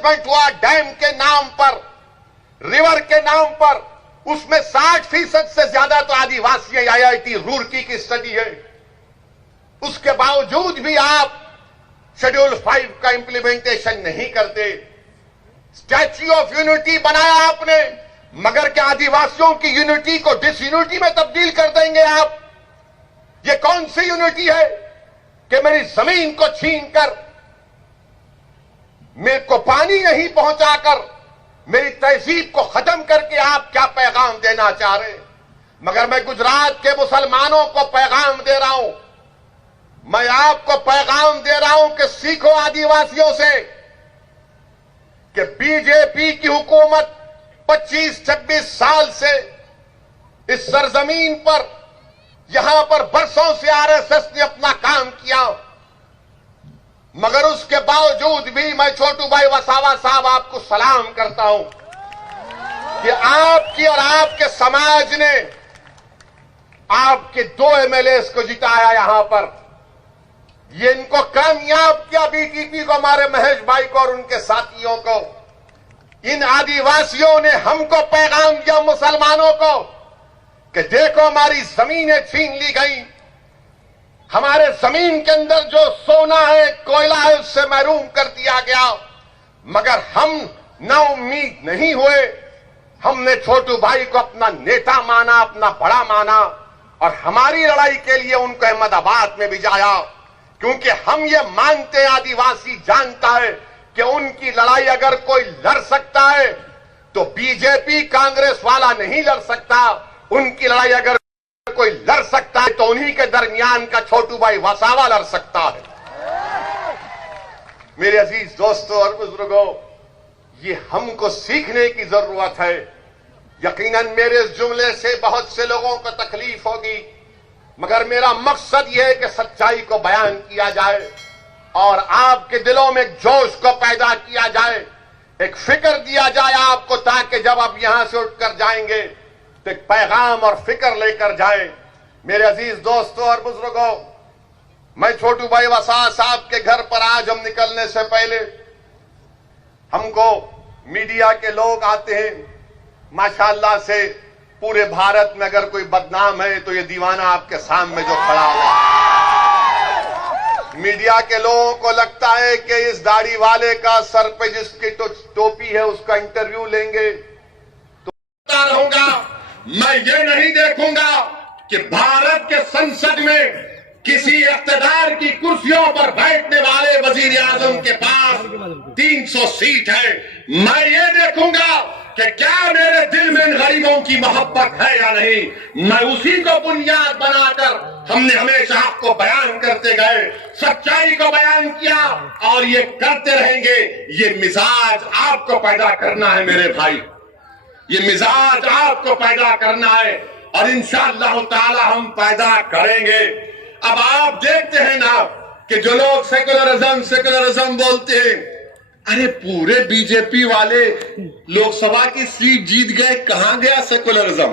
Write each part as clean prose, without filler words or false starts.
Investment हुआ dam के नाम पर, रिवर के नाम पर, उसमें 60% से ज्यादा तो आदिवासी IIT रुड़की की स्टडी है। उसके बावजूद भी आप शेड्यूल 5 का इंप्लीमेंटेशन नहीं करते। स्टैच्यू ऑफ यूनिटी बनाया आपने, मगर क्या आदिवासियों की यूनिटी को डिसयूनिटी में तब्दील कर देंगे आप? ये कौन सी यूनिटी है कि मेरी जमीन को छीनकर, मेरे को पानी नहीं पहुंचाकर, मेरी तहजीब को खत्म करके आप क्या पैगाम देना चाह रहे? मगर मैं गुजरात के मुसलमानों को पैगाम दे रहा हूं, मैं आपको पैगाम दे रहा हूं कि सीखो आदिवासियों से कि बीजेपी की हुकूमत 25-26 साल से इस सरजमीन पर, यहां पर बरसों से RSS ने अपना काम किया, मगर उसके बावजूद भी मैं छोटू भाई वसावा साहब आपको सलाम करता हूं कि आपकी और आपके समाज ने आपके 2 MLAs को जिताया यहां पर। ये इनको कामयाब किया, BTP को, हमारे महेश भाई को और उनके साथियों को। इन आदिवासियों ने हमको पैगाम दिया, मुसलमानों को, कि देखो हमारी जमीनें छीन ली गई, हमारे जमीन के अंदर जो सोना है, कोयला है, उससे महरूम कर दिया गया, मगर हम ना उम्मीद नहीं हुए। हमने छोटू भाई को अपना नेता माना, अपना बड़ा माना, और हमारी लड़ाई के लिए उनको अहमदाबाद में भिजाया, क्योंकि हम ये मानते हैं, आदिवासी जानता है कि उनकी लड़ाई अगर कोई लड़ सकता है तो बीजेपी कांग्रेस वाला नहीं लड़ सकता। उनकी लड़ाई अगर कोई लड़ सकता है तो उन्हीं के दरमियान का छोटू भाई वसावा लड़ सकता है। मेरे अजीज दोस्तों और बुजुर्गों, ये हमको सीखने की जरूरत है। यकीनन मेरे इस जुमले से बहुत से लोगों को तकलीफ होगी, मगर मेरा मकसद यह है कि सच्चाई को बयान किया जाए और आपके दिलों में जोश को पैदा किया जाए, एक फिक्र दिया जाए आपको, ताकि जब आप यहां से उठकर जाएंगे तो एक पैगाम और फिक्र लेकर जाए। मेरे अजीज दोस्तों और बुजुर्गों, मैं छोटू भाई वसावा साहब के घर पर आज हम निकलने से पहले, हमको मीडिया के लोग आते हैं, माशाअल्लाह से पूरे भारत में अगर कोई बदनाम है तो ये दीवाना आपके सामने जो खड़ा हुआ। मीडिया के लोगों को लगता है कि इस दाढ़ी वाले का सर पे जिसकी टोपी है उसका इंटरव्यू लेंगे तो रहूंगा। मैं ये नहीं देखूंगा कि भारत के संसद में किसी इख्तिदार की कुर्सियों पर बैठने वाले वजीर आजम के पास 300 सीट है। मैं ये देखूंगा कि क्या मेरे दिल में इन गरीबों की मोहब्बत है या नहीं। मैं उसी को बुनियाद बनाकर हमने हमेशा आपको बयान करते गए, सच्चाई को बयान किया और ये करते रहेंगे। ये मिजाज आपको पैदा करना है मेरे भाई, ये मिजाज आपको पैदा करना है और इंशाअल्लाह ताला हम पैदा करेंगे। अब आप देखते हैं ना कि जो लोग सेकुलरिज्म बोलते हैं, अरे पूरे बीजेपी वाले लोकसभा की सीट जीत गए, कहां गया सेकुलरिज्म?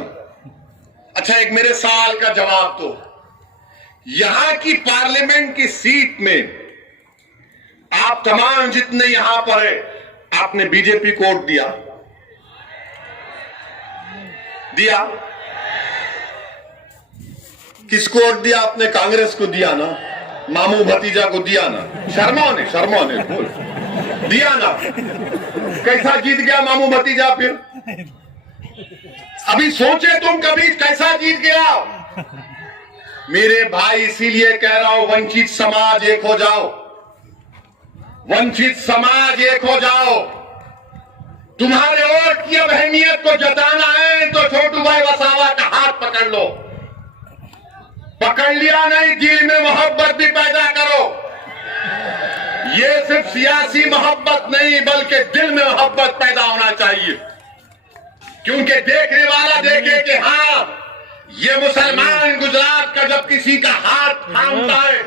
अच्छा, एक मेरे सवाल का जवाब दो। यहां की पार्लियामेंट की सीट में आप तमाम जितने यहां पर है, आपने बीजेपी को वोट दिया? किसको वोट दिया आपने? कांग्रेस को दिया ना, मामू भतीजा को दिया ना, शर्मा ने बोल दिया ना। कैसा जीत गया मामू भतीजा? फिर अभी सोचे तुम कभी कैसा जीत गया? मेरे भाई, इसीलिए कह रहा हूं, वंचित समाज एक हो जाओ, वंचित समाज एक हो जाओ। तुम्हारे वोट की अब अहमियत को जताना है तो छोटू भाई वसावा का हाथ पकड़ लो। पकड़ लिया नहीं, दिल में मोहब्बत भी पैदा करो। ये सिर्फ सियासी मोहब्बत नहीं बल्कि दिल में मोहब्बत पैदा होना चाहिए, क्योंकि देखने वाला देखे कि हाँ, ये मुसलमान गुजरात का जब किसी का हाथ थामता है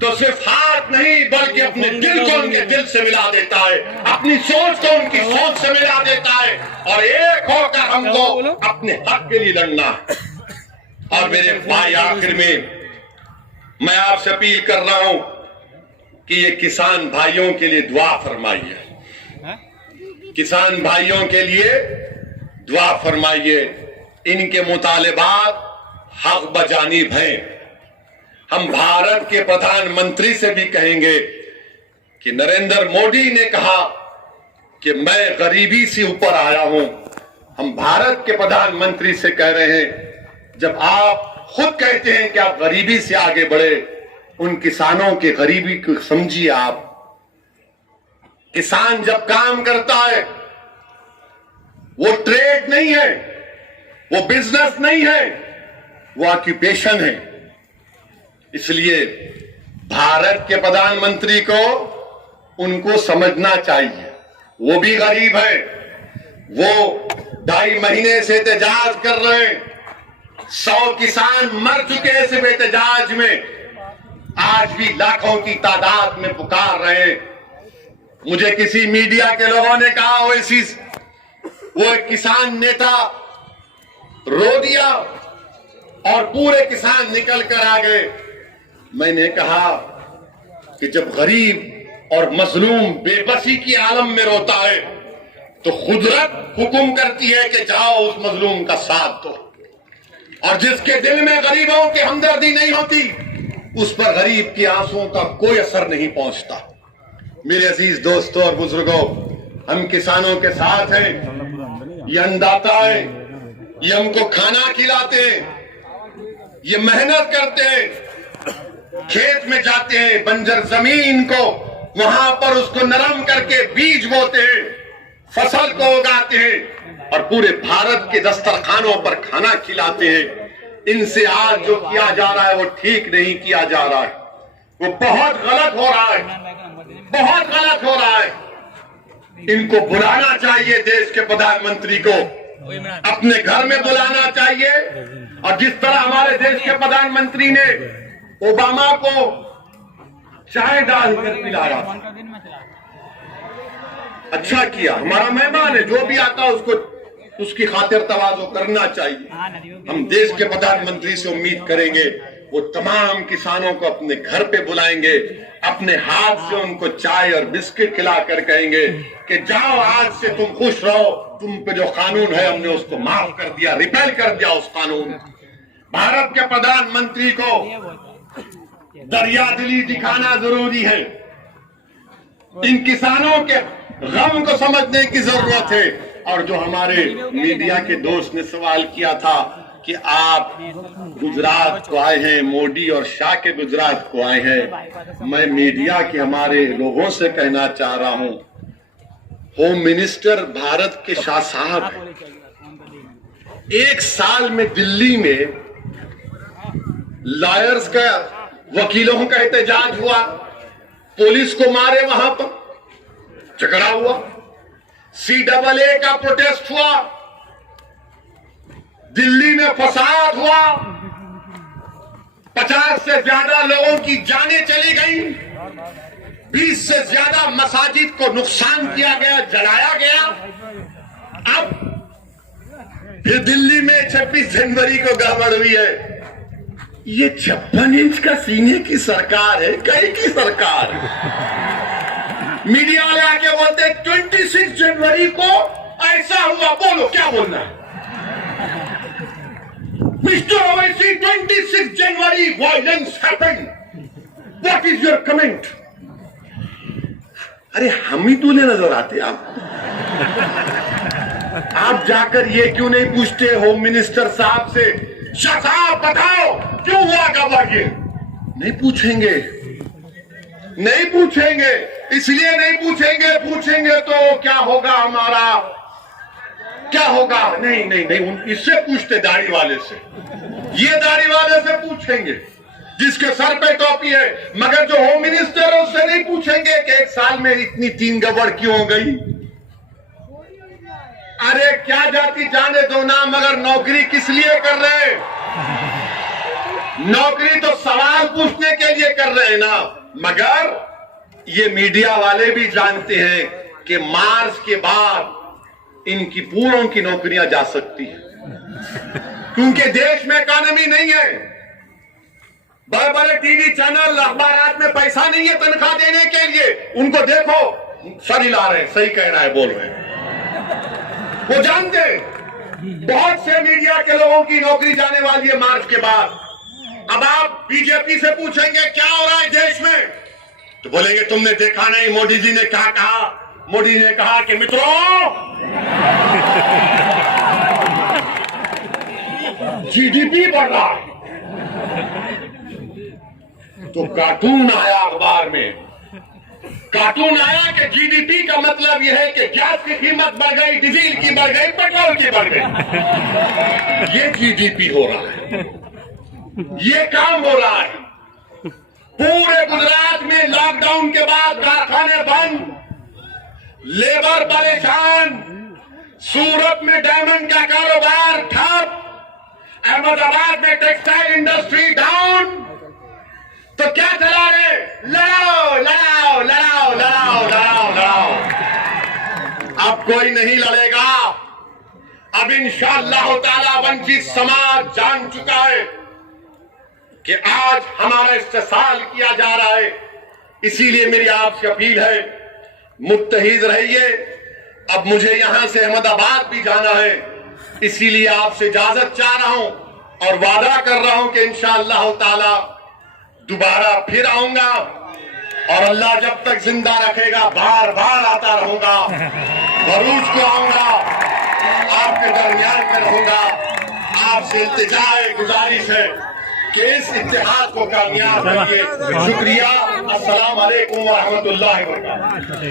तो सिर्फ हाथ नहीं बल्कि अपने दिल को उनके दिल से मिला देता है, अपनी सोच को उनकी सोच से मिला देता है और एक होकर हमको अपने हक के लिए लड़ना है। और मेरे भाई, आखिर में मैं आपसे अपील कर रहा हूं कि ये किसान भाइयों के लिए दुआ फरमाइए। किसान भाइयों के लिए दुआ फरमाइए, इनके मुतालिबात हक बजानिब हैं। हम भारत के प्रधानमंत्री से भी कहेंगे कि नरेंद्र मोदी ने कहा कि मैं गरीबी से ऊपर आया हूं। हम भारत के प्रधानमंत्री से कह रहे हैं, जब आप खुद कहते हैं कि आप गरीबी से आगे बढ़े, उन किसानों की गरीबी को समझिए। आप किसान जब काम करता है, वो ट्रेड नहीं है, वो बिजनेस नहीं है, वो ऑक्यूपेशन है। इसलिए भारत के प्रधानमंत्री को उनको समझना चाहिए, वो भी गरीब है। वो 2.5 महीने से एहतजाज कर रहे हैं, 100 किसान मर चुके हैं इस एहतजाज में, आज भी लाखों की तादाद में पुकार रहे हैं। मुझे किसी मीडिया के लोगों ने कहा वो एक किसान नेता रो दिया और पूरे किसान निकल कर आ गए। मैंने कहा कि जब गरीब और मजलूम बेबसी की आलम में रोता है तो कुदरत हुक्म करती है कि जाओ उस मजलूम का साथ दो, और जिसके दिल में गरीबों की हमदर्दी नहीं होती उस पर गरीब की आंसुओं का कोई असर नहीं पहुंचता। मेरे अजीज दोस्तों और बुजुर्गों, हम किसानों के साथ हैं। ये अन्नदाता है, ये हमको खाना खिलाते हैं, ये मेहनत करते हैं, खेत में जाते हैं, बंजर जमीन को वहां पर उसको नरम करके बीज बोते हैं, फसल को उगाते हैं और पूरे भारत के दस्तरखानों पर खाना खिलाते हैं। इनसे आज जो किया जा रहा है वो ठीक नहीं किया जा रहा है, वो बहुत गलत हो रहा है, बहुत गलत हो रहा है। इनको बुलाना चाहिए, देश के प्रधानमंत्री को अपने घर में बुलाना चाहिए, और जिस तरह हमारे देश के प्रधानमंत्री ने ओबामा को चाय डालकर पिलाया, अच्छा किया। हमारा मेहमान है, जो भी आता है उसको उसकी खातिर तवाज़ो करना चाहिए। हम देश के प्रधानमंत्री से उम्मीद करेंगे वो तमाम किसानों को अपने घर पे बुलाएंगे, अपने हाथ से उनको चाय और बिस्किट खिलाकर कहेंगे कि जाओ, आज से तुम खुश रहो, तुम पे जो कानून है हमने उसको माफ कर दिया, रिपेल कर दिया उस कानून। भारत के प्रधानमंत्री को दरिया दिली दिखाना जरूरी है। इन किसानों के गम को समझने की जरूरत है। और जो हमारे मीडिया के दोस्त ने सवाल किया था कि आप गुजरात को आए हैं, मोदी और शाह के गुजरात को आए हैं, मैं मीडिया के हमारे लोगों से कहना चाह रहा हूं, होम मिनिस्टर भारत के शाह साहब हैं। 1 साल में दिल्ली में लॉयर्स का, वकीलों का एहतजाज हुआ, पुलिस को मारे, वहां पर झगड़ा हुआ, CAA का प्रोटेस्ट हुआ, दिल्ली में फसाद हुआ, 50 से ज्यादा लोगों की जानें चली गई, 20 से ज्यादा मसाजिद को नुकसान किया गया, जलाया गया। अब फिर दिल्ली में 26 जनवरी को गड़बड़ हुई है। ये 56 इंच का सीने की सरकार है, कई की सरकार। मीडिया वाले आके बोलते 26 जनवरी को ऐसा हुआ, बोलो क्या बोलना है? Mister Owaisi, 26 January violence happened, what is your comment? अरे हम ही दूल्हे नजर आते आप जाकर ये क्यों नहीं पूछते होम मिनिस्टर साहब से, शाह साहब बताओ क्यों हुआ गड़बड़? ये नहीं पूछेंगे, नहीं पूछेंगे, इसलिए नहीं पूछेंगे, पूछेंगे तो क्या होगा, हमारा क्या होगा? नहीं नहीं नहीं, इससे पूछते, दाढ़ी वाले से, ये दाढ़ी वाले से पूछेंगे जिसके सर पे टोपी है, मगर जो होम मिनिस्टर है उससे नहीं पूछेंगे कि 1 साल में इतनी 3 गड़बड़ क्यों हो गई। अरे क्या जाति जाने दो ना, मगर नौकरी किस लिए कर रहे हैं? नौकरी तो सवाल पूछने के लिए कर रहे हैं ना। मगर ये मीडिया वाले भी जानते हैं कि मार्च के बाद इनकी पूरों की नौकरियां जा सकती हैं, क्योंकि देश में इकोनॉमी नहीं है, बड़े बड़े टीवी चैनल, अखबारात में पैसा नहीं है तनख्वाह देने के लिए। उनको देखो सर हिला रहे हैं, सही कह रहा है, बोल रहे हैं। वो जानते हैं बहुत से मीडिया के लोगों की नौकरी जाने वाली है मार्च के बाद। अब आप बीजेपी से पूछेंगे क्या हो रहा है देश में, तो बोलेंगे तुमने देखा नहीं मोदी जी ने क्या कहा। मोदी ने कहा कि मित्रों जीडीपी बढ़ रहा है, तो कार्टून आया अखबार में, कार्टून आया कि जीडीपी का मतलब यह है कि गैस की कीमत बढ़ गई, डीजल की बढ़ गई, पेट्रोल की बढ़ गई। ये जीडीपी हो रहा है, ये काम हो रहा है। पूरे गुजरात में लॉकडाउन के बाद कारखाने बंद, लेबर परेशान, सूरत में डायमंड का कारोबार ठप, अहमदाबाद में टेक्सटाइल इंडस्ट्री डाउन। तो क्या चला रहे? लड़ाओ लड़ाओ लड़ाओ लड़ाओ लड़ाओ लड़ाओ। अब कोई नहीं लड़ेगा। अब इंशाअल्लाह ताला वंचित समाज जान चुका है कि आज हमारा इस्तेसाल किया जा रहा है। इसीलिए मेरी आपसे अपील है, मुत्तहिद रहिए। अब मुझे यहां से अहमदाबाद भी जाना है, इसीलिए आपसे इजाजत चाह रहा हूं और वादा कर रहा हूं कि इंशाअल्लाह ताला दोबारा फिर आऊंगा और अल्लाह जब तक जिंदा रखेगा बार बार आता रहूंगा। भरूच को आऊंगा, आपके दरमियान में रहूंगा। आपसे इल्तिजा है, गुजारिश है कि इस इत्तेहाद को कामयाब करिए। शुक्रिया। अस्सलाम वालेकुम व रहमतुल्लाहि व बरकातहू।